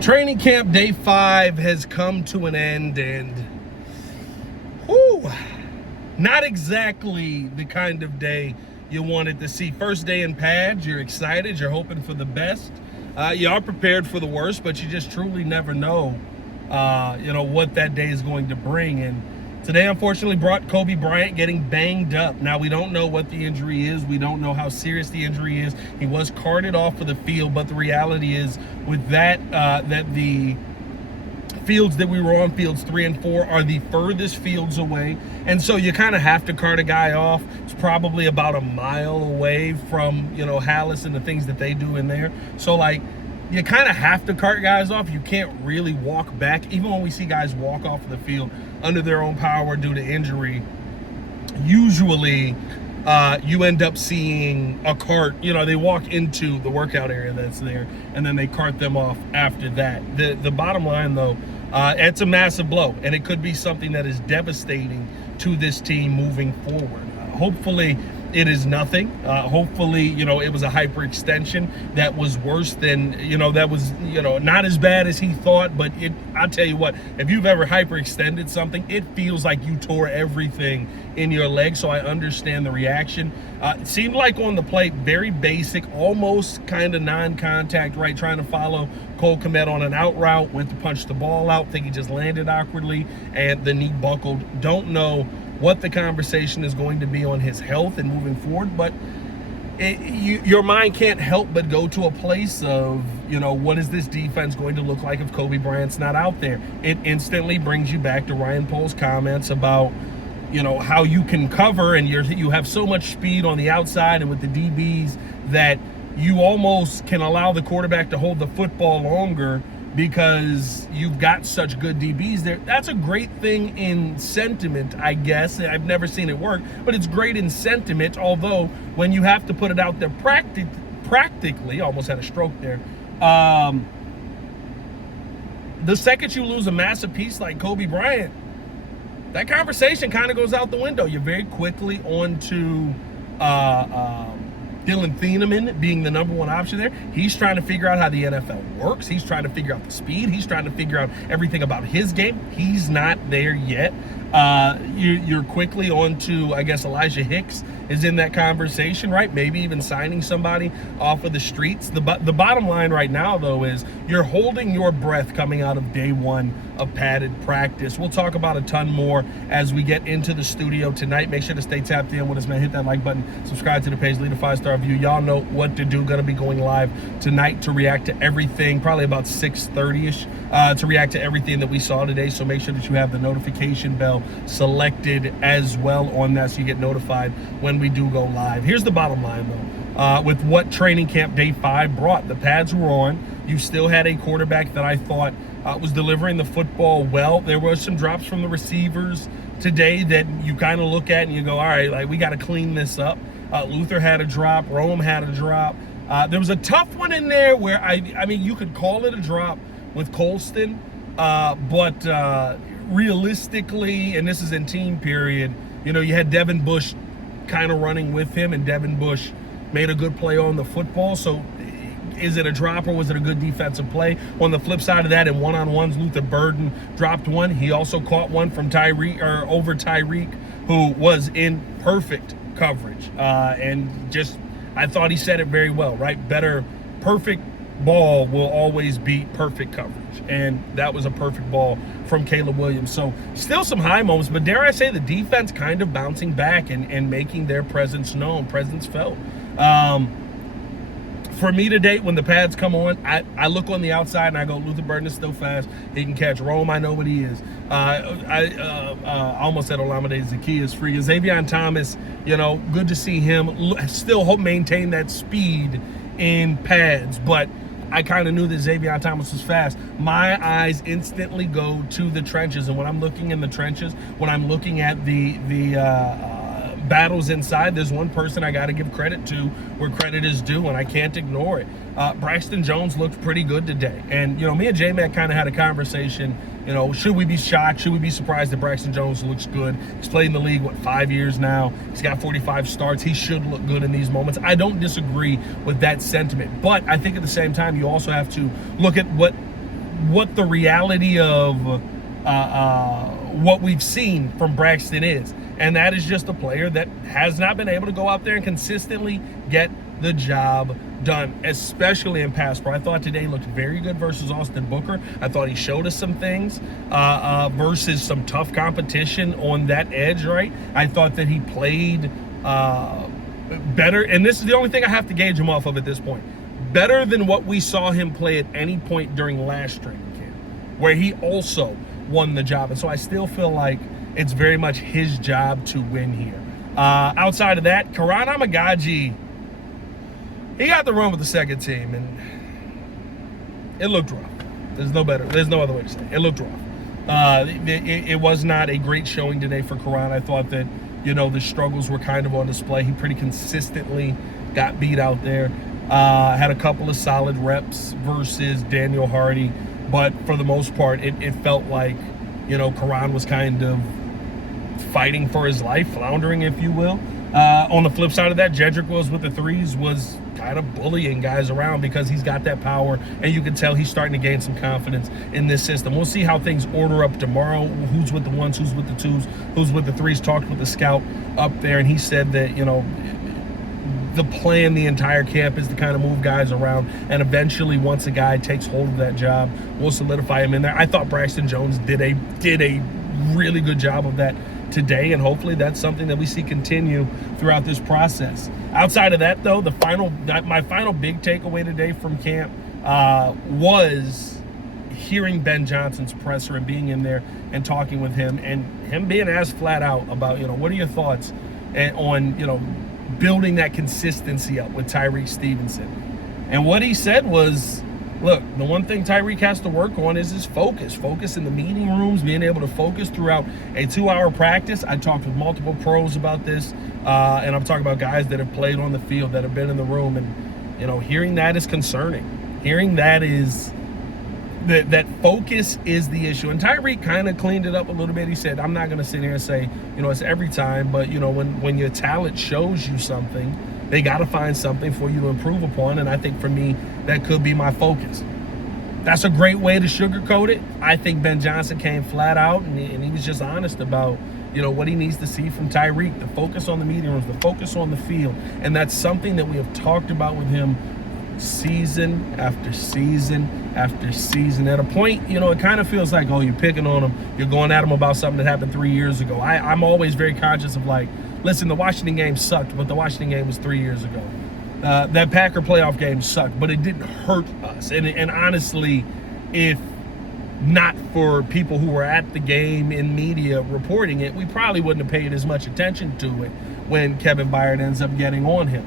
Training camp day 5 has come to an end, and whew, not exactly the kind of day you wanted to see. First day in pads, you're excited, you're hoping for the best. You are prepared for the worst, but you just truly never know, what that day is going to bring. And today, unfortunately, brought Coby Bryant getting banged up. Now, we don't know what the injury is. We don't know how serious the injury is. He was carted off of the field, but the reality is with that, that the fields that we were on, fields 3 and 4, are the furthest fields away. And so you kind of have to cart a guy off. It's probably about a mile away from, Hallis and the things that they do in there. So, you kind of have to cart guys off. You can't really walk back. Even when we see guys walk off the field under their own power due to injury, usually you end up seeing a cart. They walk into the workout area that's there, and then they cart them off after that. The bottom line, though, it's a massive blow, and it could be something that is devastating to this team moving forward. Hopefully, it is nothing. Hopefully, it was a hyperextension that was worse than, that was, not as bad as he thought. But I'll tell you what, if you've ever hyperextended something, it feels like you tore everything in your leg. So I understand the reaction. It seemed like on the plate, very basic, almost kind of non-contact, right? Trying to follow Cole Kmet on an out route, went to punch the ball out. Think he just landed awkwardly, and the knee buckled. Don't know what the conversation is going to be on his health and moving forward, but your mind can't help but go to a place of, what is this defense going to look like if Coby Bryant's not out there? It instantly brings you back to Ryan Pohl's comments about, how you can cover, and you have so much speed on the outside and with the DBs that you almost can allow the quarterback to hold the football longer because you've got such good DBs there. That's a great thing in sentiment, I guess. I've never seen it work, but it's great in sentiment, although when you have to put it out there practically, almost had a stroke there, the second you lose a massive piece like Coby Bryant, that conversation kind of goes out the window. You're very quickly on to Dylan Thieneman being the number one option there. He's trying to figure out how the NFL works. He's trying to figure out the speed. He's trying to figure out everything about his game. He's not there yet. You're quickly on to, I guess, Elijah Hicks is in that conversation, right? Maybe even signing somebody off of the streets. The bottom line right now, though, is you're holding your breath coming out of day 1 of padded practice. We'll talk about a ton more as we get into the studio tonight. Make sure to stay tapped in with us, man. Hit that like button, subscribe to the page, leave a 5-star review. Y'all know what to do. Going to be going live tonight to react to everything, probably about 6:30ish, to react to everything that we saw today. So make sure that you have the notification bell selected as well on that so you get notified when we do go live. Here's the bottom line, though. With what training camp day 5 brought, the pads were on. You still had a quarterback that I thought was delivering the football well. There was some drops from the receivers today that you kind of look at and you go, all right, we got to clean this up. Luther had a drop. Rome had a drop. There was a tough one in there where, I mean, you could call it a drop with Colston, but realistically, and this is in team period, you had Devin Bush kind of running with him, and Devin Bush made a good play on the football. So is it a drop or was it a good defensive play? On the flip side of that, in one-on-ones, Luther Burden dropped one. He also caught one from over Tyrique, who was in perfect coverage. And just, I thought he said it very well, right? Perfect ball will always beat perfect coverage. And that was a perfect ball from Caleb Williams. So still some high moments, but dare I say the defense kind of bouncing back and making their presence known, presence felt. For me today, when the pads come on, I look on the outside and I go, Luther Burden is still fast. He can catch. Rome, I know what he is. I almost said Olamide Zaccheaus free. Xavier Thomas, good to see him still maintain that speed in pads, but I kind of knew that Xavier Thomas was fast. My eyes instantly go to the trenches, and when I'm looking in the trenches, when I'm looking at the battles inside, there's one person I got to give credit to where credit is due, and I can't ignore it. Braxton Jones looked pretty good today. And, me and J-Mac kind of had a conversation, should we be shocked? Should we be surprised that Braxton Jones looks good? He's played in the league, 5 years now? He's got 45 starts. He should look good in these moments. I don't disagree with that sentiment. But I think at the same time, you also have to look at what what the reality of what we've seen from Braxton is. And that is just a player that has not been able to go out there and consistently get the job done, especially in pass pro. I thought today looked very good versus Austin Booker. I thought he showed us some things versus some tough competition on that edge, right? I thought that he played better, and this is the only thing I have to gauge him off of at this point. Better than what we saw him play at any point during last training camp, where he also won the job. And so I still feel like it's very much his job to win here. Outside of that, Karan Amagaji, he got the run with the second team, and it looked rough. There's no other way to say it. It looked rough. It was not a great showing today for Karan. I thought that, the struggles were kind of on display. He pretty consistently got beat out there. Had a couple of solid reps versus Daniel Hardy, but for the most part, it felt like, Karan was kind of fighting for his life, floundering, if you will. On the flip side of that, Jedrick Wills with the threes was kind of bullying guys around because he's got that power, and you can tell he's starting to gain some confidence in this system. We'll see how things order up tomorrow, who's with the ones, who's with the twos, who's with the threes. Talked with the scout up there, and he said that, the plan the entire camp is to kind of move guys around, and eventually once a guy takes hold of that job, we'll solidify him in there. I thought Braxton Jones did a really good job of that today, and hopefully that's something that we see continue throughout this process. Outside of that, though, my final big takeaway today from camp was hearing Ben Johnson's presser and being in there and talking with him, and him being as flat out about, what are your thoughts on, building that consistency up with Tyrique Stevenson. And what he said was, look, the one thing Tyrique has to work on is his focus. Focus in the meeting rooms, being able to focus throughout a 2-hour practice. I talked with multiple pros about this, and I'm talking about guys that have played on the field, that have been in the room, and, hearing that is concerning. Hearing that is, that focus is the issue. And Tyrique kind of cleaned it up a little bit. He said, I'm not going to sit here and say, it's every time, but, when your talent shows you something, they got to find something for you to improve upon. And I think for me, that could be my focus. That's a great way to sugarcoat it. I think Ben Johnson came flat out, and he was just honest about, what he needs to see from Tyrique, the focus on the meeting rooms, the focus on the field. And that's something that we have talked about with him season after season after season. At a point, it kind of feels like, oh, you're picking on him, you're going at him about something that happened 3 years ago. I'm always very conscious of, like, listen, the Washington game sucked, but the Washington game was 3 years ago. That Packer playoff game sucked, but it didn't hurt us. And honestly, if not for people who were at the game in media reporting it, we probably wouldn't have paid as much attention to it when Kevin Byard ends up getting on him.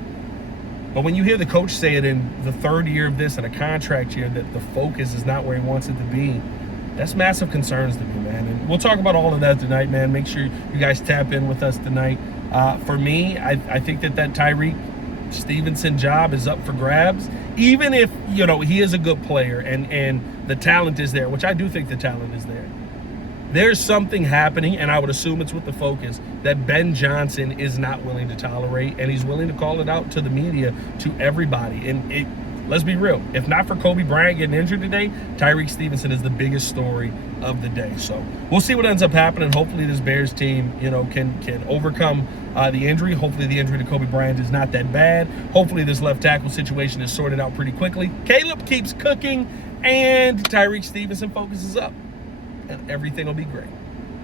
But when you hear the coach say it in the third year of this and a contract year, that the focus is not where he wants it to be, that's massive concerns to me, man. And we'll talk about all of that tonight, man. Make sure you guys tap in with us tonight. For me, I think that Tyrique Stevenson job is up for grabs. Even if, he is a good player and the talent is there, which I do think the talent is there. There's something happening, and I would assume it's with the focus, that Ben Johnson is not willing to tolerate, and he's willing to call it out to the media, to everybody. And let's be real, if not for Coby Bryant getting injured today, Tyrique Stevenson is the biggest story of the day. So we'll see what ends up happening. Hopefully this Bears team, can overcome the injury. Hopefully the injury to Coby Bryant is not that bad. Hopefully this left tackle situation is sorted out pretty quickly. Caleb keeps cooking, and Tyrique Stevenson focuses up, and everything will be great.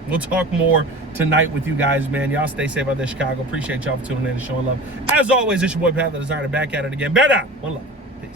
We'll talk more tonight with you guys, man. Y'all stay safe out there, Chicago. Appreciate y'all for tuning in and showing love. As always, it's your boy Pat, the designer, back at it again. Better. One love. Peace.